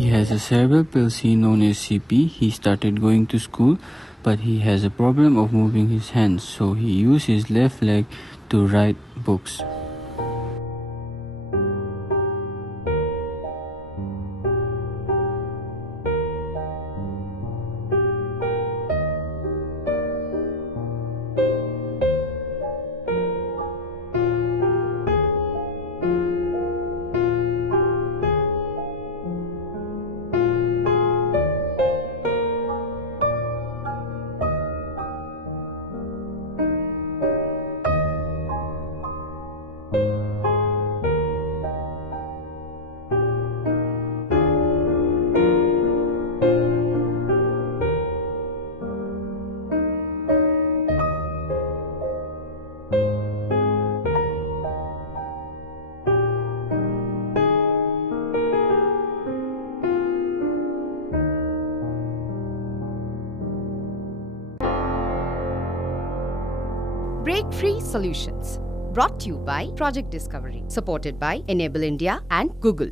He has a cerebral palsy known as CP. He started going to school, but he has a problem of moving his hands, so he uses his left leg to write books. Break-Free Solutions, brought to you by Project Discovery, supported by Enable India and Google.